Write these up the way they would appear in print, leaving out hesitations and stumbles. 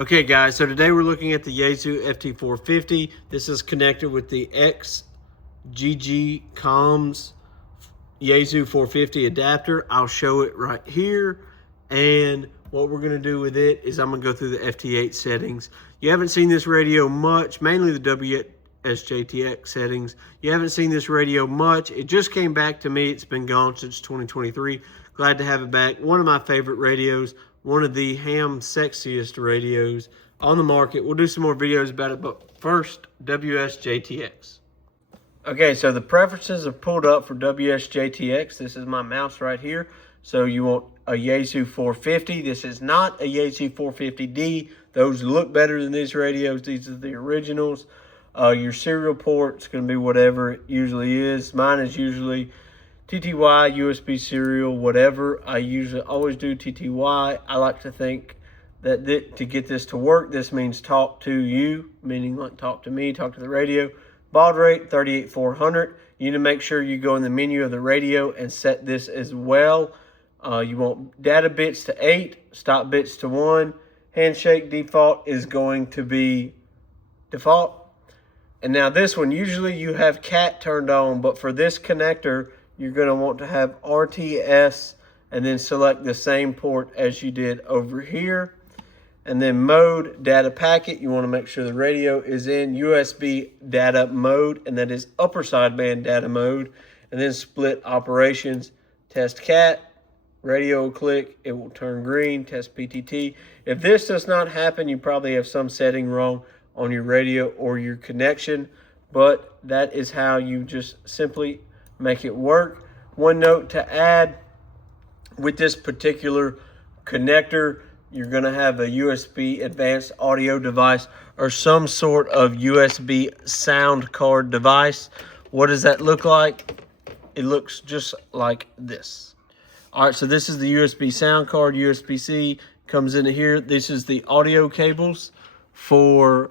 Okay guys, so today we're looking at the Yaesu FT-450. This is connected with the XGG Comms Yaesu 450 adapter. I'll show it right here. And what we're gonna do with it is I'm gonna go through the FT8 settings. You haven't seen this radio much, mainly the WSJTX settings. You haven't seen this radio much. It just came back to me. It's been gone since 2023. Glad to have it back. One of my favorite radios. One of the sexiest radios on the market. We'll do some more videos about it, but first, WSJTX. Okay, so the preferences are pulled up for WSJTX. This is my mouse right here. So you want a Yaesu 450. This is not a Yaesu 450D. Those look better than these radios. These are the originals. Your serial port's going to be whatever it usually is. Mine is usually TTY, USB serial, whatever. I usually always do TTY. I like to think that to get this to work, this means talk to you, meaning like talk to me, talk to the radio. Baud rate 38400. You need to make sure you go in the menu of the radio and set this as well. You want data bits to 8, stop bits to 1. Handshake default is going to be default. And now this one, usually you have CAT turned on, but for this connector, you're going to want to have RTS and then select the same port as you did over here. And then mode, data packet, you want to make sure the radio is in USB data mode, and that is upper sideband data mode. And then split operations, test CAT, radio will click, it will turn green, test PTT. If this does not happen, you probably have some setting wrong on your radio or your connection, but that is how you just simply make it work. One note to add, with this particular connector, you're going to have a USB advanced audio device or some sort of USB sound card device. What does that look like? It looks just like this. All right, so this is the USB sound card. USB-C comes into here. This is the audio cables for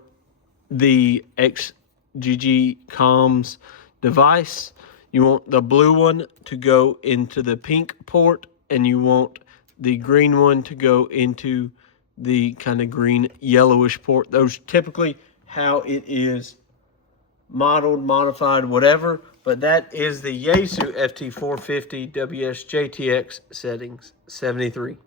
the XGG Comms device. You want the blue one to go into the pink port, and you want the green one to go into the kind of green yellowish port. Those typically how it is modeled, modified, whatever. But that is the Yaesu FT450 WSJTX settings 73.